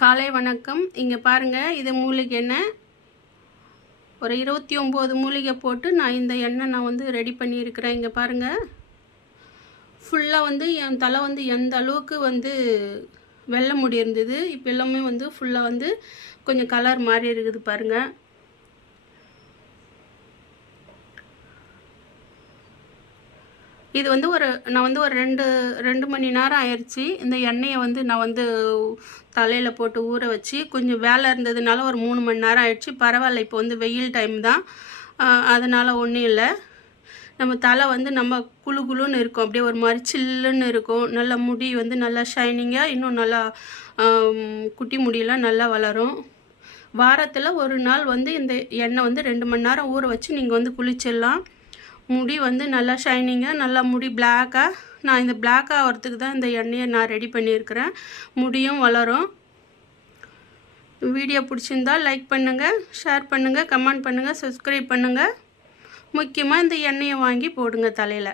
காலை வணக்கம். இங்கே பாருங்கள், இது மூலிகை எண்ணெய். ஒரு 29 மூலிகை போட்டு நான் இந்த எண்ணெய் வந்து ரெடி பண்ணியிருக்கிறேன். இங்கே பாருங்கள், ஃபுல்லாக என் தலை எந்த அளவுக்கு வெள்ளை முடி இருந்தது, இப்போ எல்லாமே ஃபுல்லாக கொஞ்சம் கலர் மாறி இருக்குது பாருங்கள். இது நான் ஒரு ரெண்டு மணி நேரம் ஆயிடுச்சு. இந்த எண்ணெயை நான் தலையில் போட்டு ஊற வச்சு, கொஞ்சம் வேலை இருந்ததுனால ஒரு 3 மணி நேரம் ஆயிடுச்சு. பரவாயில்ல, இப்போ வெயில் டைம் தான், அதனால் ஒன்றும் இல்லை. நம்ம தலை நம்ம குழு குழுன்னு இருக்கும், அப்படியே ஒரு மாதிரி சில்லுன்னு இருக்கும். நல்லா முடி நல்லா ஷைனிங்காக, இன்னும் நல்லா குட்டி முடியெல்லாம் நல்லா வளரும். வாரத்தில் ஒரு நாள் இந்த எண்ணெய் 2 மணி நேரம் ஊற வச்சு நீங்கள் குளிச்சிடலாம். முடி நல்லா ஷைனிங்காக, நல்லா முடி பிளாக்காக, நான் இந்த பிளாக் ஆகிறதுக்கு தான் இந்த எண்ணெயை நான் ரெடி பண்ணியிருக்கிறேன். முடியும் வளரும். வீடியோ பிடிச்சிருந்தால் லைக் பண்ணுங்கள், ஷேர் பண்ணுங்கள், கமெண்ட் பண்ணுங்கள், சப்ஸ்கிரைப் பண்ணுங்கள். முக்கியமாக இந்த எண்ணெயை வாங்கி போடுங்க தலையில்.